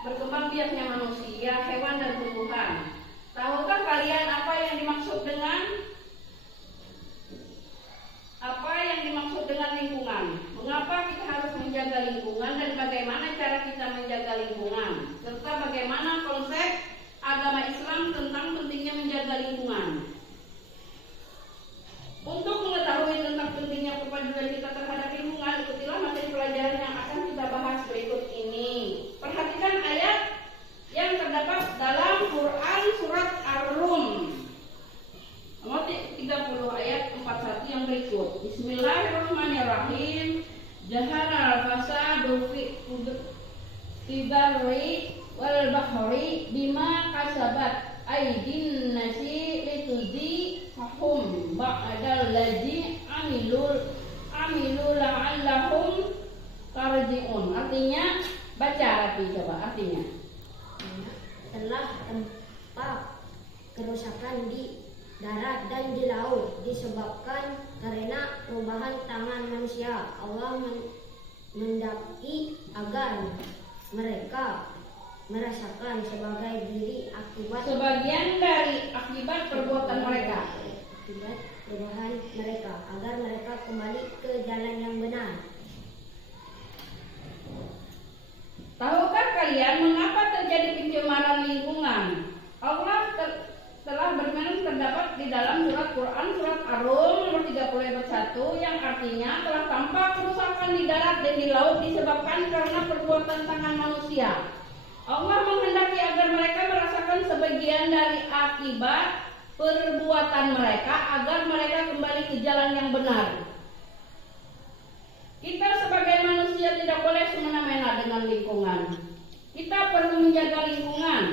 berkembang biaknya manusia, hewan dan tumbuhan. Tahukah kalian apa yang dimaksud dengan lingkungan? Mengapa kita harus menjaga lingkungan dan bagaimana cara kita menjaga lingkungan? Serta bagaimana konsep agama Islam tentang pentingnya menjaga lingkungan. Untuk mengetahui tentang pentingnya kepedulian kita terhadap lingkungan, ikutilah materi pelajaran yang akan kita bahas berikut ini. Perhatikan ayat yang terdapat dalam Quran surat Ar-Rum nomor 30 ayat 41 yang berikut. Bismillahirrahmanirrahim. Jaharal fasadu fi barri wal bahri bima kasabat aydin nasi litudzi hum ba'dal ladzi amilu la'allahum tarji'un. Artinya, baca Rafi, coba artinya. Telah tempat kerusakan di darat dan di laut disebabkan karena perubahan tangan manusia. Allah mendaki agar mereka merasakan sebagian dari akibat perbuatan mereka. Agar mereka kembali ke jalan yang benar. Tahukah kalian mengapa terjadi pencemaran lingkungan? Allah telah berfirman terdapat di dalam surat Quran surat Ar-Rum nomor 30 ayat 1 yang artinya telah tampak kerusakan di darat dan di laut disebabkan karena perbuatan tangan manusia. Allah menghendaki agar mereka merasakan sebagian dari akibat perbuatan mereka agar mereka kembali ke jalan yang benar. Kita sebagai manusia tidak boleh semena-mena dengan lingkungan. Kita perlu menjaga lingkungan.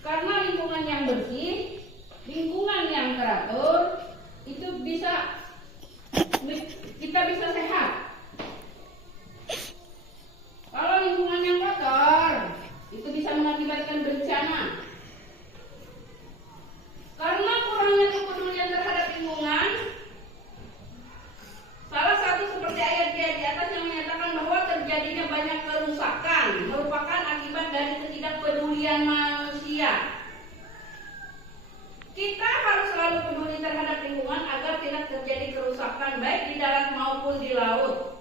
Karena lingkungan yang bersih, lingkungan yang teratur, itu kita bisa sehat. Kalau lingkungan yang kotor, itu bisa mengakibatkan bencana. Karena kurangnya kepedulian terhadap lingkungan, salah satu seperti ayat di atas yang menyatakan bahwa terjadinya banyak kerusakan merupakan akibat dari ketidakpedulian manusia. Kita harus selalu peduli terhadap lingkungan agar tidak terjadi kerusakan baik di darat maupun di laut.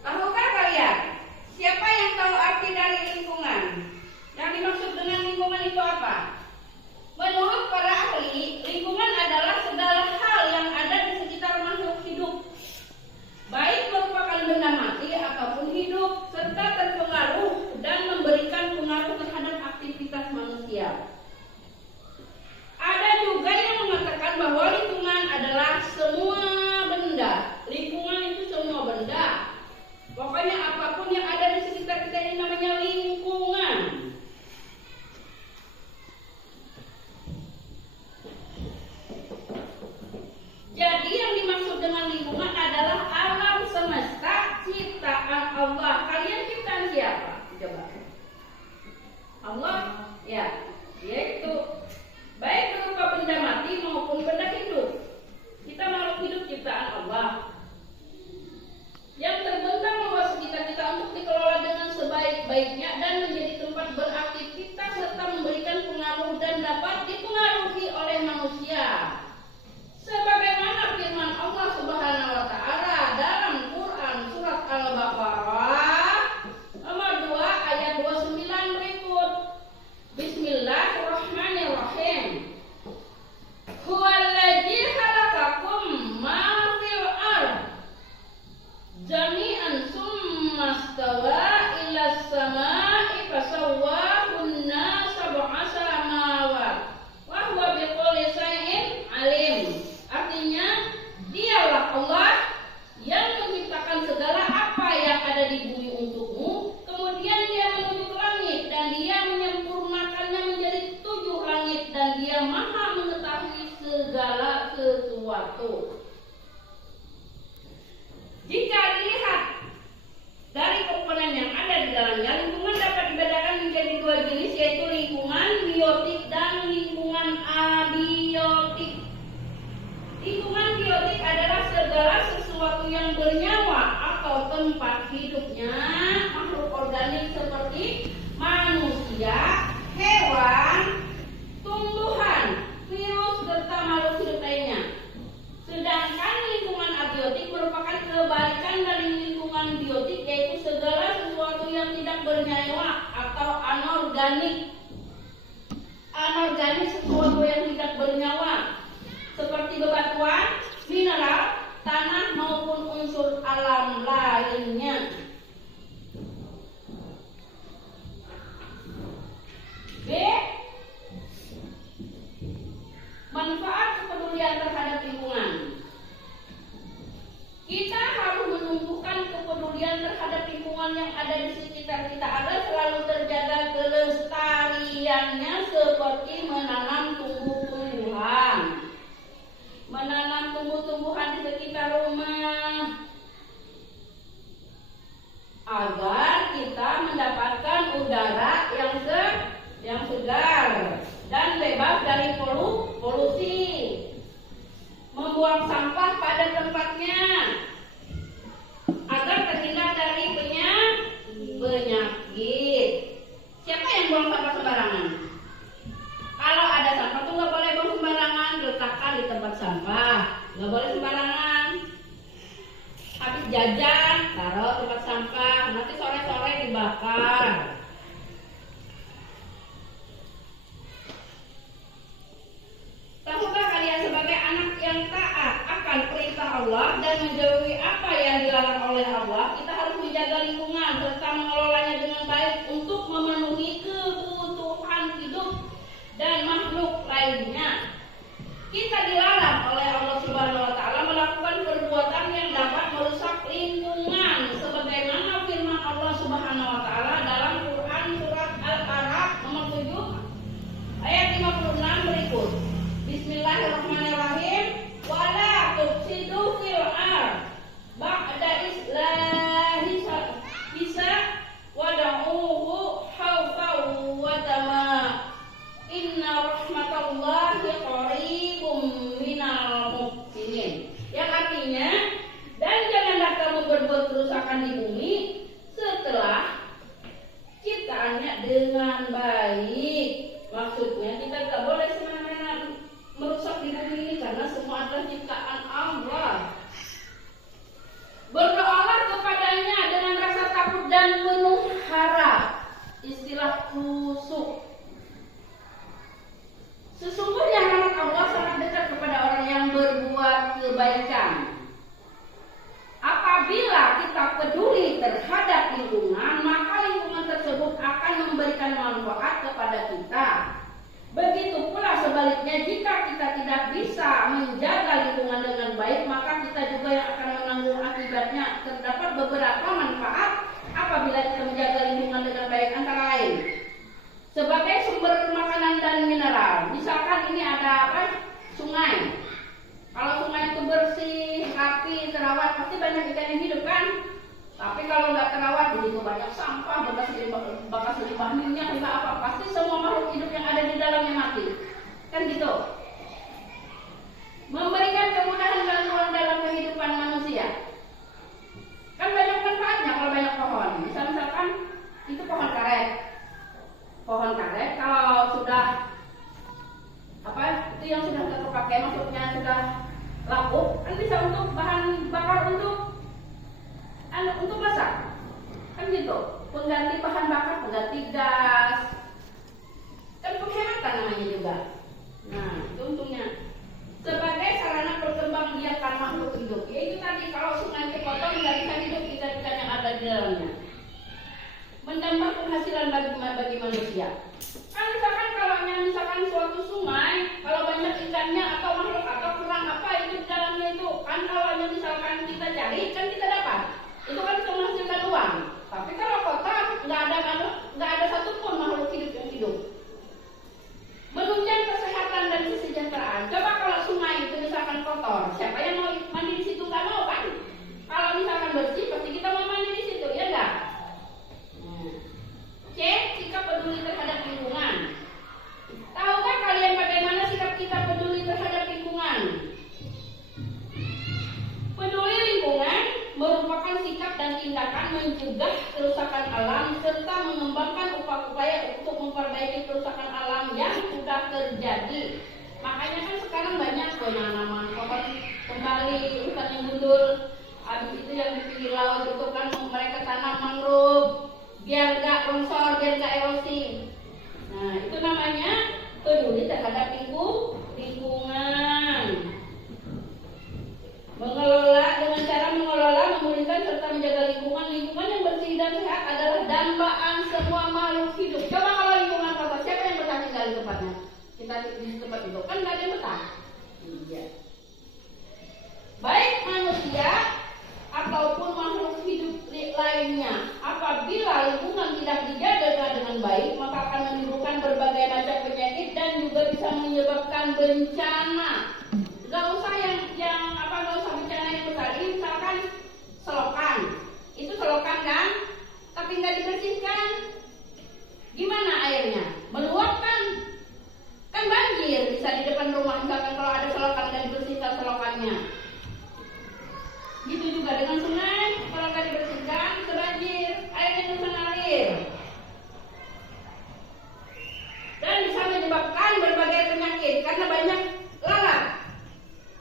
Tahukah kalian siapa yang tahu arti dari lingkungan? Yang dimaksud dengan lingkungan itu apa? Menurut para ahli, lingkungan adalah segala hal yang ada di sekitar makhluk hidup, baik merupakan benda mati ataupun hidup, serta terpengaruh dan memberikan pengaruh terhadap aktivitas manusia. Ada juga yang mengatakan bahwa lingkungan adalah semua benda. Lingkungan itu semua benda. Pokoknya apapun yang ada di sekitar kita ini namanya lingkungan. Jadi yang dimaksud dengan lingkungan adalah alam semesta ciptaan Allah. Kalian ciptaan siapa? Coba. Allah, ya, yaitu baik berupa benda mati maupun benda hidup. Kita makhluk hidup ciptaan Allah yang terbentang luas sekitar kita untuk dikelola dengan sebaik-baiknya dan menjadi tempat beraktivitas serta memberikan pengaruh dan dapat dipengaruhi oleh manusia. Sebagaimana firman Allah Subhanahu wa taala dalam Quran surat Al-Baqarah nomor 2 ayat 29 berikut. Bismillahirrahmanirrahim. Huwallazi khalaqakum ma fil ard jami'an tsumma stawa ila samaa'i fasawwahunna sab'a samawat wa huwa bikulli syai'in alim. Artinya, dialah Allah yang menciptakan segala apa yang ada di bumi untukmu, kemudian dia menunjuk langit dan dia menyempurnakannya menjadi 7 langit dan dia maha mengetahui segala sesuatu. Jika dilihat dari komponen yang ada di dalamnya, lingkungan dapat dibedakan menjadi 2 jenis, yaitu lingkungan biotik dan lingkungan abiotik. Lingkungan biotik adalah segala sesuatu yang bernyawa atau tempat hidupnya makhluk manfaat kepedulian terhadap lingkungan. Kita harus menumbuhkan kepedulian terhadap lingkungan yang ada di sekitar kita agar selalu terjaga kelestariannya, seperti menanam tumbuh-tumbuhan. Menanam tumbuh-tumbuhan di sekitar rumah agar kita mendapatkan udara yang segar dan bebas dari polusi. Membuang sampah pada tempatnya agar terhindar dari penyakit. Siapa yang buang sampah sembarangan? Kalau ada sampah tuh nggak boleh buang sembarangan, letakkan di tempat sampah, nggak boleh sembarangan. Habis jajan, taruh tempat sampah, nanti sore-sore dibakar. Tahukah kalian sebagai anak yang taat akan perintah Allah dan menjauhi apa yang dilarang oleh Allah, kita harus menjaga lingkungan serta mengelolanya dengan baik untuk memenuhi kebutuhan hidup dan makhluk lainnya. Kita dilarang oleh Allah Subhanahu wa taala melakukan perbuatan yang dapat merusak lingkungan sebagaimana firman Allah Subhanahu wa taala dalam Quran surat Al-A'raf nomor 7 ayat 56 berikut. Bismillahirrahmanirrahim. Wala tufsidu fil ardh ba'da islahi bisa wada'uhu khawfan wa tama'. Inna rahmatallahi qaribum minal muhsinin. Yang artinya, dan janganlah kamu berbuat kerusakan di bumi setelah ciptaannya dengan baik. Maksudnya kita tidak boleh semena-mena merusak di bumi ini karena semua adalah ciptaan Allah. Berdoalah kepadanya dengan rasa takut dan penuh harap. Istilah khusyuk. Sesungguhnya rahmat Allah sangat dekat kepada orang yang berbuat kebaikan. Apabila kita peduli terhadap lingkungan, maka lingkungan tersebut akan memberikan manfaat kepada kita. Begitu pula sebaliknya, jika kita tidak bisa menjaga lingkungan dengan baik, maka kita juga yang akan menanggung akibatnya. Terdapat beberapa manfaat apabila kita menjaga lingkungan dengan baik, antara lain sebagai sumber makanan dan mineral. Misalkan ini ada sungai. Kalau sungai itu bersih, rapi, terawat, pasti banyak ikan yang hidup kan? Tapi kalau nggak terawat, begitu banyak sampah, bekas limbah minyak, limbah apa, pasti semua makhluk hidup yang ada di dalamnya mati. Kan gitu. Memberikan kemudahan bantuan dalam kehidupan manusia. Kan banyak manfaatnya kalau banyak pohon. Misalkan itu pohon karet. Pohon karet kalau sudah itu yang sudah tidak terpakai, maksudnya sudah lapuk, kan bisa untuk bahan bakar untuk masak, kan gitu. Pengganti bahan bakar, pengganti gas, kan penghematan namanya juga. Nah, itu untungnya sebagai sarana perkembangbiakan makhluk hidup. Yaitu tadi kalau sungai itu kotor, nggak bisa hidup ikan-ikan yang ada di dalamnya. Menambah penghasilan bagi manusia. Kan misalkan suatu sungai, kalau banyak ikannya atau makhluk atau kerang apa itu di dalamnya itu, kan kalau misalkan kita cari, kan kita dapat. Itu kan bisa menghasilkan uang. Tapi kalau kotor, nggak ada satupun makhluk hidup yang hidup. Menunjang kesehatan dan kesejahteraan. Coba kalau sungai itu misalkan kotor, siapa yang mau mandi di situ? Nggak mau kan? Kalau misalkan bersih, pasti kita mau mandi di situ, ya nggak? C. Sikap peduli terhadap lingkungan. Tahukah kalian bagaimana sikap kita peduli terhadap lingkungan? Peduli lingkungan merupakan sikap dan tindakan mencegah kerusakan alam serta mengembangkan upaya-upaya untuk memperbaiki kerusakan alam yang sudah terjadi. Makanya kan sekarang banyak penanaman pohon kembali, hutan yang gundul. Habis itu yang di pinggir laut itu kan mereka tanam mangrove biar gak longsor, biar gak erosi. Nah, itu namanya peduli terhadap lingkungan. Dengan cara mengelola, memulihkan serta menjaga lingkungan yang bersih dan sehat adalah dambaan semua makhluk hidup. Coba kalau lingkungan kotor, siapa yang betah tinggal di tempatnya? Kita di tempat itu kan nggak ada yang betah. bencana. Gak usah gak usah bencana yang besar. Ini misalkan selokan, itu selokan kan, tapi nggak dibersihkan, gimana airnya? Meluap kan banjir bisa di depan rumah misalkan kalau ada selokan dan dibersihkan selokannya. Gitu juga dengan sungai, kalau nggak dibersihkan bisa banjir, airnya terus mengalir dan bisa menyebabkan berbagai penyakit karena banyak lalat.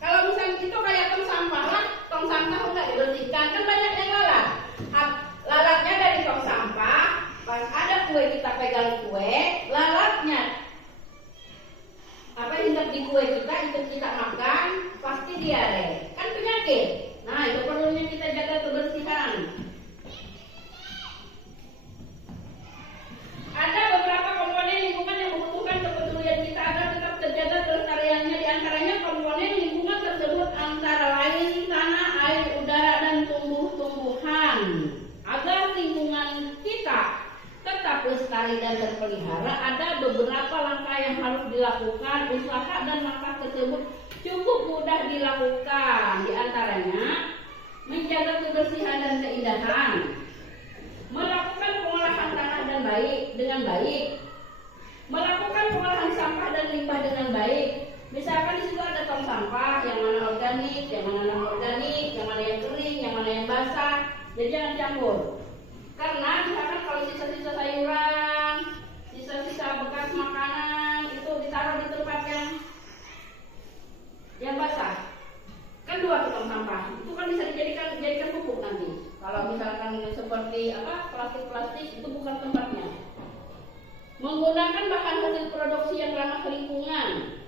Kalau misalnya itu kayak tong sampah lah, tong sampah nggak dibersihkan kan banyak yang lalat. Lalatnya dari tong sampah, pas ada kue kita pegang kue, lalatnya hinggap di kue kita, itu kita makan, pasti diare, kan penyakit. Nah itu perlunya kita jaga kebersihan. Ada beberapa komponen lingkungan yang membutuhkan kepedulian kita agar tetap terjaga kelestariannya. Di antaranya komponen lingkungan tersebut antara lain tanah, air, udara, dan tumbuh-tumbuhan. Agar lingkungan kita tetap lestari dan terpelihara, ada beberapa langkah yang harus dilakukan. Usaha dan langkah tersebut cukup mudah dilakukan. Di antaranya menjaga kebersihan dan keindahan, melakukan pengolahan tanah dengan baik, melakukan pengolahan sampah dan limbah dengan baik. Misalkan di situ ada tong sampah, yang mana organik, yang mana non organik, yang mana yang kering, yang mana yang basah, jadi jangan campur. Karena misalkan kalau sisa-sisa sayuran, sisa-sisa bekas makanan itu ditaruh di tempat yang basah, kan dua tong sampah, itu kan bisa dijadikan pupuk nanti. Kalau misalkan seperti plastik itu bukan tempatnya. Menggunakan bahan hasil produksi yang ramah lingkungan.